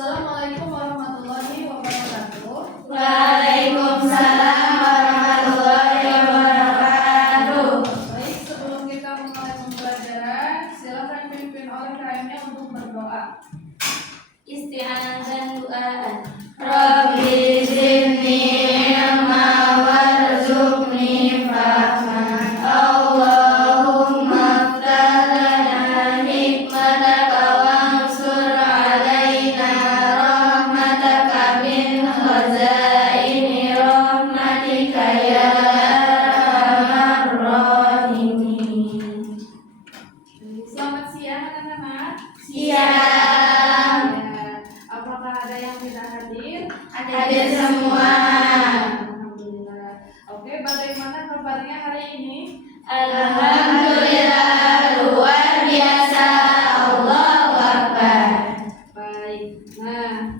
Assalamualaikum warahmatullahi wabarakatuh. Waalaikumsalam warahmatullahi wabarakatuh. Baik, sebelum kita mulai pembelajaran, silakan pimpin oleh KM-nya untuk berdoa. Isti'anah dan doaan. Rabbi zidni ilma warzuqni fahman. Allahumma ftah hikmataka wansur alaina rahmataka min khazaini rahmatika ya arhamar rahimin. Selamat siang anak-anak. Siang. Ya, apakah ada yang tidak hadir? Hadir semua. Alhamdulillah. Oke, bagaimana kabarnya hari ini? Alhamdulillah luar biasa. Allahu Akbar. Baik. Nah,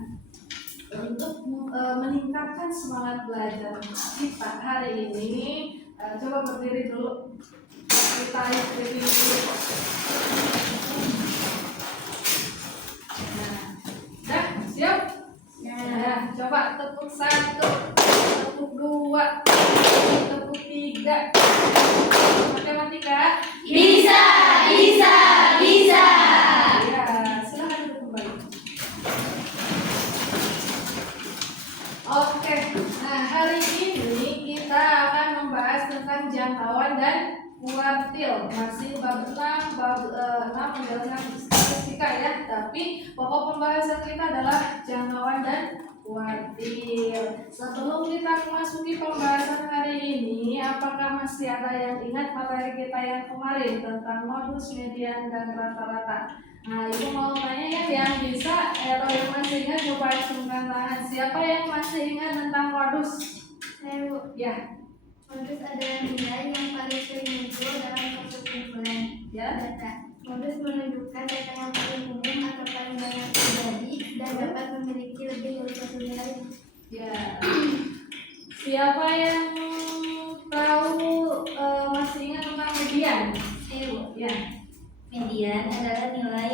untuk meningkatkan semangat belajar kita hari ini, coba berdiri dulu. Kita ikuti dulu. Nah, dah siap? Nah, coba tepuk 1, tepuk 2, tepuk 3. Matematika. Bisa, bisa, bisa. Ya, silakan duduk kembali. Oke, nah hari ini kita akan membahas tentang jangkauan dan kuartil. Masih bab 6, bab 6 menjelaskan statistika ya. Tapi pokok pembahasan kita adalah jangkauan dan kuartil. Sebelum kita memasuki pembahasan hari ini, apakah masih ada yang ingat materi kita yang kemarin tentang modus, median, dan rata-rata? Nah, ibu mau tanya ya, yang bisa atau yang masih ingat coba acungkan tangan. Siapa yang masih ingat tentang modus? Saya Bu. Ya, Modus adalah nilai yang paling sering muncul dalam suatu kumpulan ya. data. Modus menunjukkan data yang paling umum atau paling banyak terjadi dan dapat memiliki lebih dari satu nilai. Ya. Siapa yang tahu masih ingat tentang median? Saya Bu. Ya. Median adalah nilai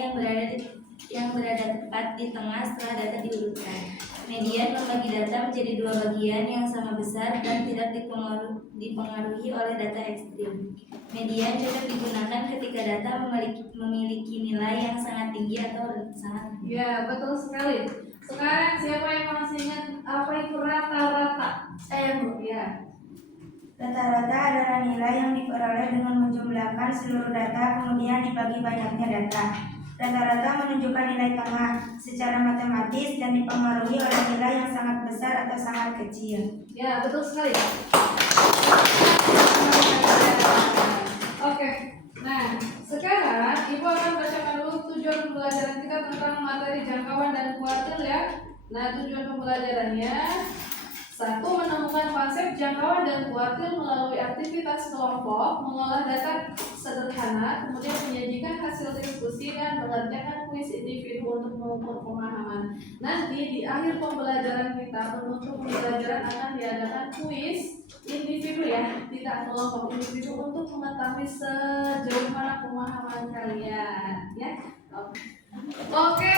yang berada tepat di tengah setelah data diurutkan. Median membagi data menjadi dua bagian yang sama besar dan tidak dipengaruhi oleh data ekstrim. Median cocok digunakan ketika data memiliki nilai yang sangat tinggi atau sangat rendah. Ya, betul sekali. Sekarang siapa yang masih ingat apa itu rata-rata? Saya Bu. Ya. Rata-rata adalah nilai yang diperoleh dengan menjumlahkan seluruh data kemudian dibagi banyaknya data. Rata-rata menunjukkan nilai tengah secara matematis dan dipengaruhi oleh nilai yang sangat besar atau sangat kecil. Ya, betul sekali. Oke. Nah, sekarang Ibu akan bacakan dulu tujuan pembelajaran kita tentang materi jangkauan dan kuartil ya. Nah, tujuan pembelajarannya: 1. Menemukan konsep jangkauan dan kuartil melalui aktivitas kelompok, mengolah data sederhana, kemudian menyajikan hasil diskusi dan mengerjakan kuis individu untuk mengukur pemahaman. Nanti di akhir pembelajaran kita, penutup pembelajaran akan diadakan kuis individu ya, tidak kelompok, individu untuk mengetahui sejauh mana pemahaman kalian ya. Oke,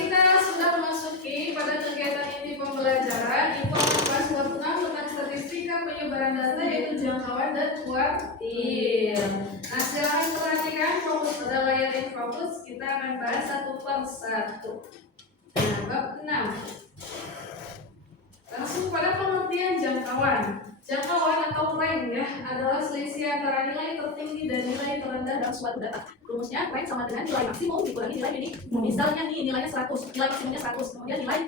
kita sudah memasuki pada kegiatan inti pembelajaran. Itu akan bahas bab 6 tentang statistika penyebaran data, yaitu jangkauan dan kuartil. Nah, silakan perhatikan, fokus pada layar yang fokus. Kita akan bahas satu per satu. Nah, bab 6. Langsung pada pengertian jangkauan. Jangkauan atau range ya adalah selisih antara nilai tertinggi dan nilai terendah dalam suatu data. Rumusnya range sama dengan nilai maksimum dikurangi nilai minimum. Misalnya nih nilainya 100, nilai maksimumnya 100, kemudian nilai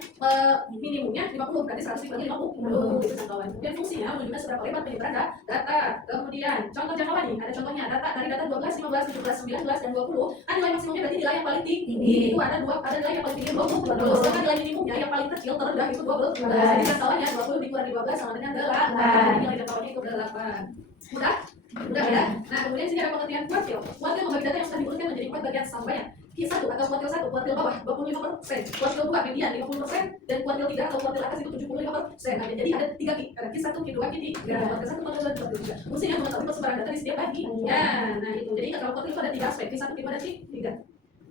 minimumnya 50, berarti 100 dibagi 50. Itu jangkauan. Kemudian fungsinya menunjukkan seberapa lebar penyebaran data. Kemudian contoh jangkauan nih, ada contohnya dari data 12, 15, 17, 19 dan 20. Nilai maksimumnya berarti nilai yang paling tinggi. Itu ada nilai yang paling tinggi 20. Sedangkan nilai minimumnya yang paling kecil terendah itu 12. Jadi jangkauannya 20 dikurangi 12 sama dengan 8. Jadi nilai jangkauannya itu 8. Mudah? Mudah ya? Nah, kemudian sini ada pengertian kuartil. Kuartil membagi data yang sudah diurutkan menjadi 4 bagian samanya. Q1 atau kuartil 1, kuartil bawah 25%, kuartil 2 median 50%, dan kuartil 3 atau kuartil atas itu 75%. Nah, jadi ada 3 Q, ada Q1, Q2, Q3, kuartil 1, kuartil 2, kuartil 3. Fungsinya mengetahui persebaran data di setiap bagian. Nah itu. Jadi kalau kuartil itu ada 3 aspek, Q1, Q2, dan Q3.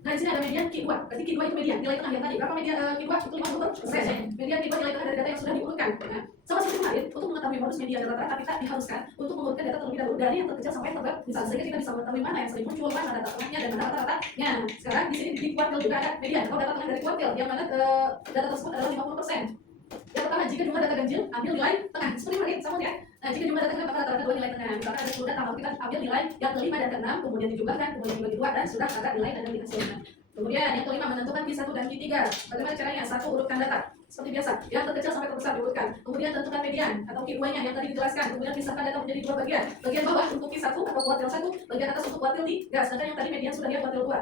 Nah, di sini ada median Q2. Berarti Q2 itu median. Nilai tengah yang tadi. Berapa median Q2? Itu 50%. Median Q2 nilai tengah dari data yang sudah diurutkan. Nah, sama seperti kemarin, untuk mengetahui modus median dan rata-rata kita diharuskan untuk mengurutkan data terlebih dahulu dari yang terkecil sampai yang terbesar, sehingga kita bisa mengetahui mana yang sering muncul, mana data tengahnya dan mana rata-ratanya. Sekarang di sini di kuartil juga ada median atau data tengah dari kuartil, yang mana data tersebut adalah 50%. Yang pertama, jika jumlah data ganjil, ambil nilai tengah. Seperti kemarin, sama ya. Nah, jika jumlah data tengah, maka rata-rata 2 nilai tengah. Misalkan ada 10 data, maka kita ambil nilai yang ke-5 dan ke-6, kemudian dijumlahkan, kemudian dibagi 2, dan sudah ada nilai dan dihasilkan. Kemudian yang kelima, menentukan Q1 dan Q3. Bagaimana caranya? 1. Urutkan data seperti biasa, yang terkecil sampai terbesar diurutkan. Kemudian tentukan median atau Q2-nya yang tadi dijelaskan. Kemudian pisahkan data menjadi 2 bagian. Bagian bawah untuk Q1 atau kuartil 1, bagian atas untuk kuartil 3. Sedangkan yang tadi median sudah dia kuartil 2.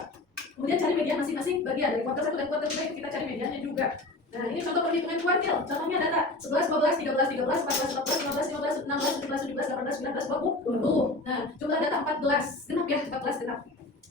Kemudian cari median masing-masing bagian dari kuartil 1 dan kuartil 3, itu kita cari mediannya juga. Nah, ini contoh perhitungan kuartil. Contohnya data 11, 12, 13, 13, 14, 14, 15, 15, 16, 17, 17, 18, 19, 20. Nah, jumlah data 14. Genap ya, 14 genap.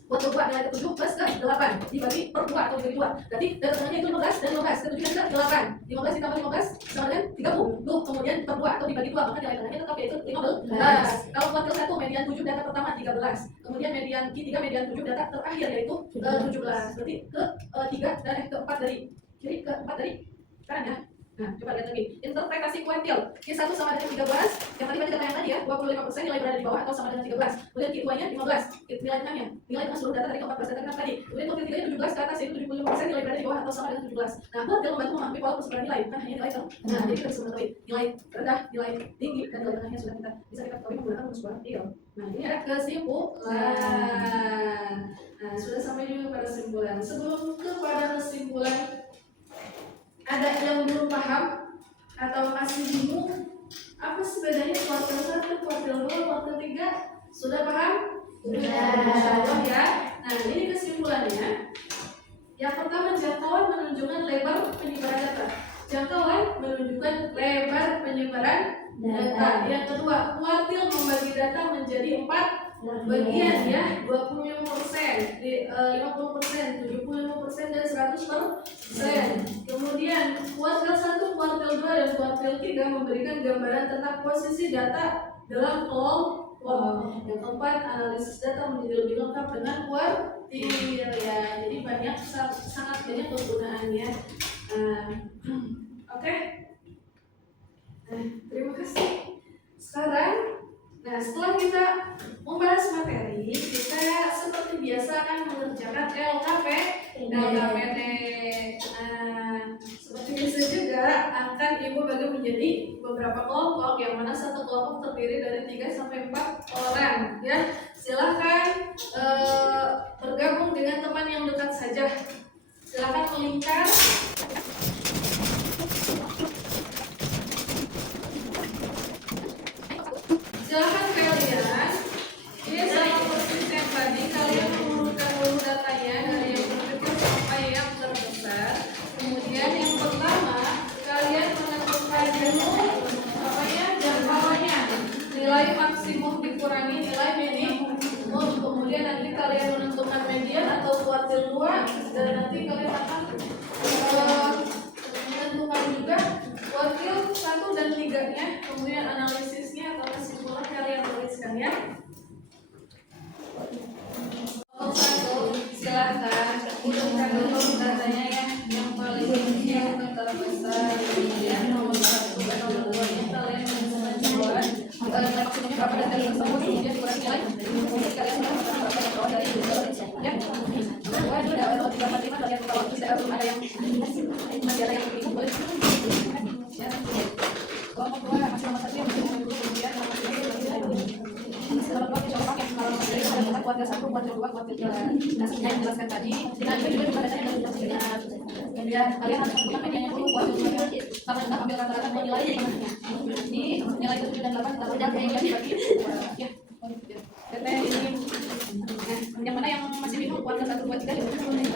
Kuartil 2 nilai ke-7 plus ke-8 dibagi per 2 atau dibagi 2. Berarti data tengahnya itu 15 dan 15. Ke-7 juga 8. 15 ditambah 15 sama dengan 30. Kemudian per 2 atau dibagi 2, maka nilai tengahnya tetap yaitu 15. Kalau kuartil 1 median 7 data pertama 13. Kemudian median Q3 median 7 data terakhir yaitu 17. Berarti ke-3 dan ke-4 dari kiri, ke-4 dari kanan ya. Nah, coba lihat lagi. Interpretasi kuartil. Q1 sama dengan 13. Yang tadi kita tanya tadi ya, 25% nilai berada di bawah atau sama dengan 13. Kemudian Q2-nya 15. Nilai tengahnya. Nilai tengah seluruh data dari ke-14 data tadi. Kemudian kuartil 3-nya 17 ke atas, yaitu 75% nilai berada di bawah atau sama dengan 17. Nah, kuartil membantu memahami pola persebaran nilai. Bukan hanya nilai terus. Nah, jadi kita bisa mengetahui nilai rendah, nilai tinggi, dan nilai tengahnya sudah bisa kita ketahui menggunakan rumus kuartil. Nah, ini ada kesimpulan. Nah, sudah sampai juga pada kesimpulan. Sebelum kepada kesimpulan, ada yang belum paham atau masih bingung apa sih bedanya kuartil 1, kuartil 2, kuartil 3? Sudah paham? Sudah. Insyaallah ya. Nah, ini kesimpulannya. Yang pertama, jangkauan menunjukkan lebar penyebaran data. Jangkauan menunjukkan lebar penyebaran data. Yang kedua, kuartil membagi data menjadi 4 bagian ya, 25%, 50%, 75% dan 100%. Kemudian kuartil 1, kuartil 2 dan kuartil 3 memberikan gambaran tentang posisi data dalam kelompok. Yang keempat, analisis data menjadi lebih lengkap dengan kuartil ya. Jadi sangat banyak penggunaannya. Oke. Nah, terima kasih. Setelah kita membahas materi, kita seperti biasa akan mengerjakan LKPD. Seperti biasa juga akan Ibu bagi menjadi beberapa kelompok, yang mana satu kelompok terdiri dari 3 sampai 4 orang. Ya, silahkan bergabung dengan teman yang dekat saja. Silahkan melingkar. Silahkan kalian, ini sama persis yang tadi, kalian mengurutkan dulu datanya dari yang terkecil sampai yang terbesar. Kemudian yang pertama, kalian menentukan dulu jangkauannya, nilai maksimum dikurangi nilai minimum. Kemudian nanti kalian menentukan median atau kuartil 2, dan nanti kalian akan menentukan juga kuartil 1 dan 3-nya. Kemudian analisisnya atau kesimpulan kalian tuliskan ya. Untuk 1, silahkan urutkan dulu datanya ya, yang paling tinggi yang terbesar. Kemudian nomor 1 dan nomor 2-nya kalian menentukan juga maksimumnya berapa dan kalian tersebut, kemudian dikurangi nilai. Kemudian kalian menentukan berapa yang bawah dari itu ya. Kedua, ini ada 2, 3, 4, 5, kalian kalau bisa ada yang masih ada yang bingung boleh ya. Kelompok 2 masih nomor 1 yang bingung dulu, kemudian nomor 3 nomor 2 coba pakai kalau nomor 3 ada nomor kuartil 1, kuartil 2, kuartil 3. Nah, seperti yang dijelaskan tadi, nah itu juga datanya dari jelaskan. Kemudian kalian harus menentukan mediannya dulu, kuartil 2 sama kita ambil rata-rata nilainya di mana. Ini nilai 7 dan 8 kita udah kayak dibagi ya. Jadi ini yang mana yang masih bingung kuartil 1, 2, 3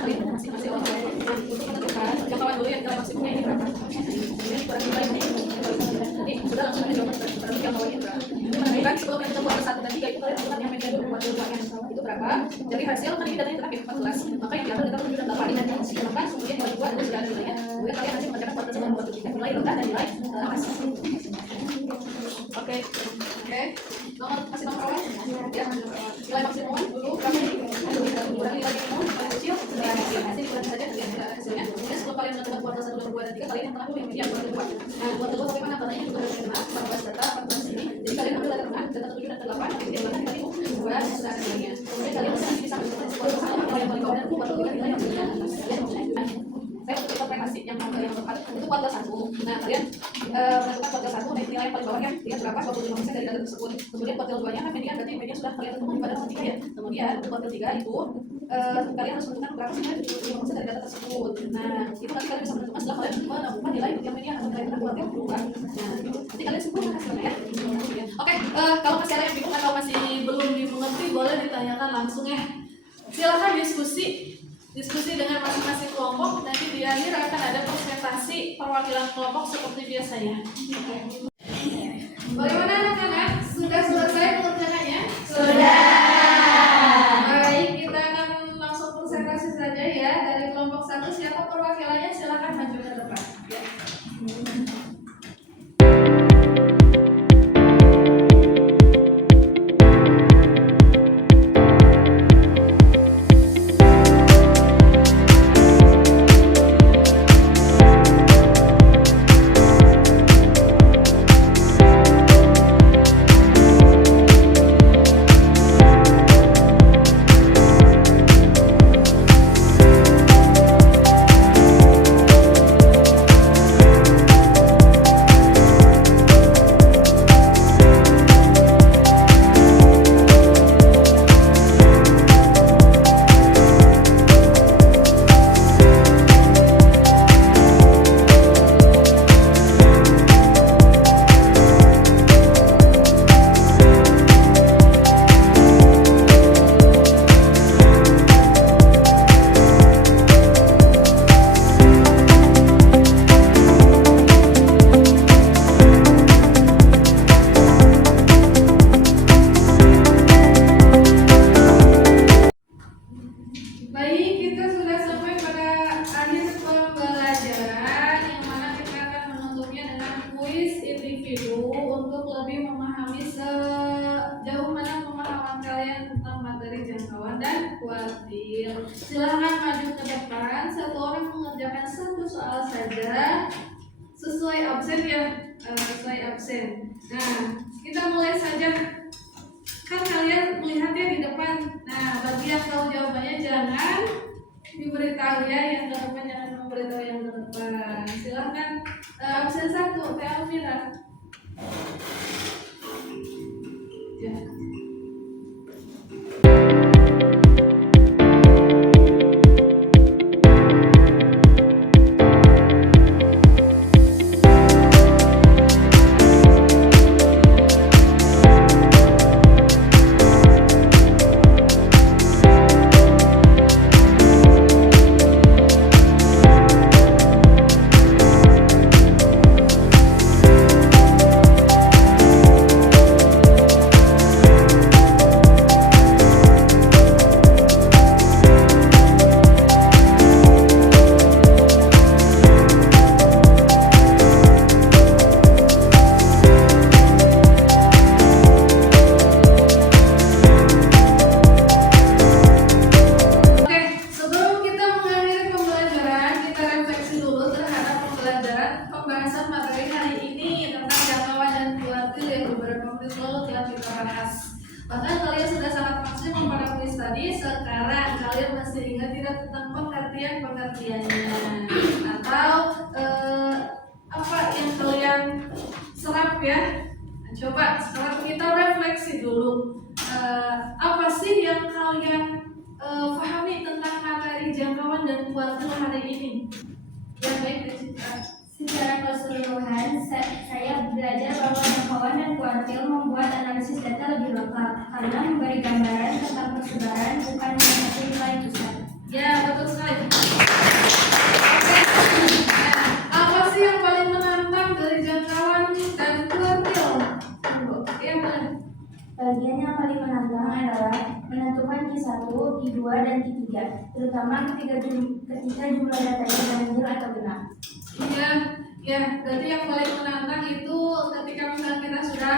kalian masing-masing untuk menentukan jangkauan dulu yang kalian maksimumnya ini berapa. Kemudian kurang nilai ini sudah langsung ada jawaban berarti jangkauannya berapa. Ini menentukan sebelum kita kuartil 1 dan 3 itu kalian tentukan yang median dulu kuartil 2 itu berapa. Dari hasil kan ini datanya terakhir 14, maka yang diambil data 7 dan 8 ini silakan kemudian dibagi 2 itu sudah ada nilainya. Kemudian kalian nanti mengerjakan kuartil 1 dan kuartil 3 nilai rendah dan nilai atas. Oke. Masih nomor awal ya. Nilai maksimum dulu berapa ini? Nilai minimum paling kecil kalian menentukan kuartil 1 dan 2 dan 3, kalian yang tengah dulu yang median kuartil 2. Nah, kuartil 2 bagaimana? Karena juga harus kena 14 data, 14 ini. Jadi kalian ambil data tengah, data 7 dan 8, nanti di belakang kita hitung 2 dan sudah ada nilainya. Kemudian kalian bisa bisa kuartil 1 nilai yang paling bawah dan kuartil 3 nilai yang paling atas. Kalian mulai. Saya interpretasi yang tepat itu kuartil 1. Nah, kalian menentukan kuartil 1 nilai yang paling bawah ya, dia berapa 25% dari data tersebut. Kemudian kuartil 2-nya kan median, berarti median sudah kalian tentukan pada kuartil 3 ya. Kemudian untuk kuartil 3 itu kalian harus menentukan berapa sih 75% dari data tersebut. Nah, itu nanti kalian bisa menentukan setelah kalian menemukan nilai yang median atau nilai pada kuartil 2. Nah, nanti kalian simpulkan hasilnya ya. Oke, kalau masih ada yang bingung atau masih belum dimengerti, boleh ditanyakan langsung ya. Silakan diskusi dengan masing-masing kelompok. Nanti di akhir akan ada presentasi perwakilan kelompok seperti biasanya. Bagaimana anak-anak? Sudah selesai pengerjaannya? Sudah. Baik, kita akan langsung presentasi saja ya. Dari kelompok 1, siapa perwakilannya? Silakan maju ke depan. Ya. Silahkan maju ke depan, satu orang mengerjakan satu soal saja sesuai absen ya, sesuai absen. Nah, kita mulai saja. Kan kalian melihatnya di depan. Nah, bagi yang tahu jawabannya jangan diberitahu ya, yang ke depan jangan memberitahu yang ke depan. Silahkan absen 1, Teh Almira. Ya. Bahkan kalian sudah sangat maksimum pada kuis tadi. Sekarang kalian masih ingat tidak tentang pengertiannya atau apa yang kalian serap ya? Coba sekarang kita refleksi dulu. Apa sih yang kalian pahami tentang materi jangkauan dan kuartil hari ini? Ya baik, Citra. Secara keseluruhan, saya belajar bahwa jangkauan dan kuartil membuat analisis data lebih lengkap karena memberi gambaran tentang persebaran bukan hanya satu nilai besar. Ya, betul sekali. Nah, apa sih yang paling menantang dari jangkauan dan kuartil? Yang mana? Bagian yang paling menantang adalah menentukan Q1, Q2, dan Q3, terutama ketika jumlah datanya ganjil atau genap. Ya, berarti yang paling menantang itu ketika misalnya kita sudah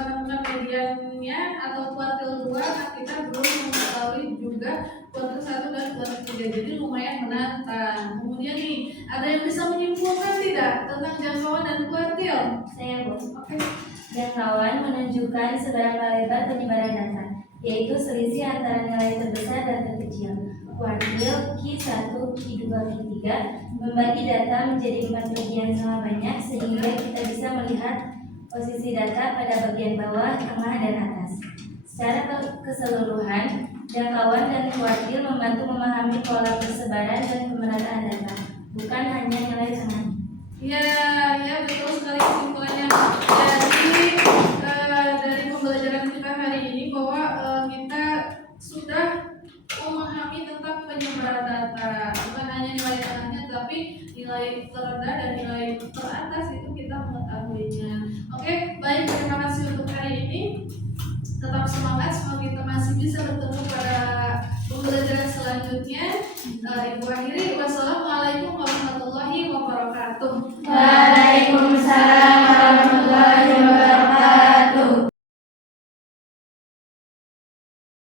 menemukan mediannya atau kuartil 2, nah kita belum mengetahui juga kuartil 1 dan kuartil 3, jadi lumayan menantang. Kemudian nih, ada yang tidak tentang jangkauan dan kuartil? Saya Bu. Oke. Jangkauan menunjukkan seberapa lebar penyebaran data, yaitu selisih antara nilai terbesar dan terkecil. Kuartil Q1, Q2, Q3 membagi data menjadi 4 bagian sama banyak sehingga kita bisa melihat posisi data pada bagian bawah, tengah, dan atas. Secara keseluruhan, jangkauan dan kuartil membantu memahami pola persebaran dan pemerataan data, bukan hanya nilai tengah. Ya betul sekali kesimpulannya. Jadi dari pembelajaran kita hari ini bahwa kita sudah memahami tentang penyebaran data, bukan hanya nilai tengahnya, tapi nilai terendah dan nilai teratas itu kita mengetahuinya. Oke, baik, terima kasih untuk hari ini. Tetap semangat, semoga kita masih bisa bertemu pada pembelajaran selanjutnya. Ibu akhiri.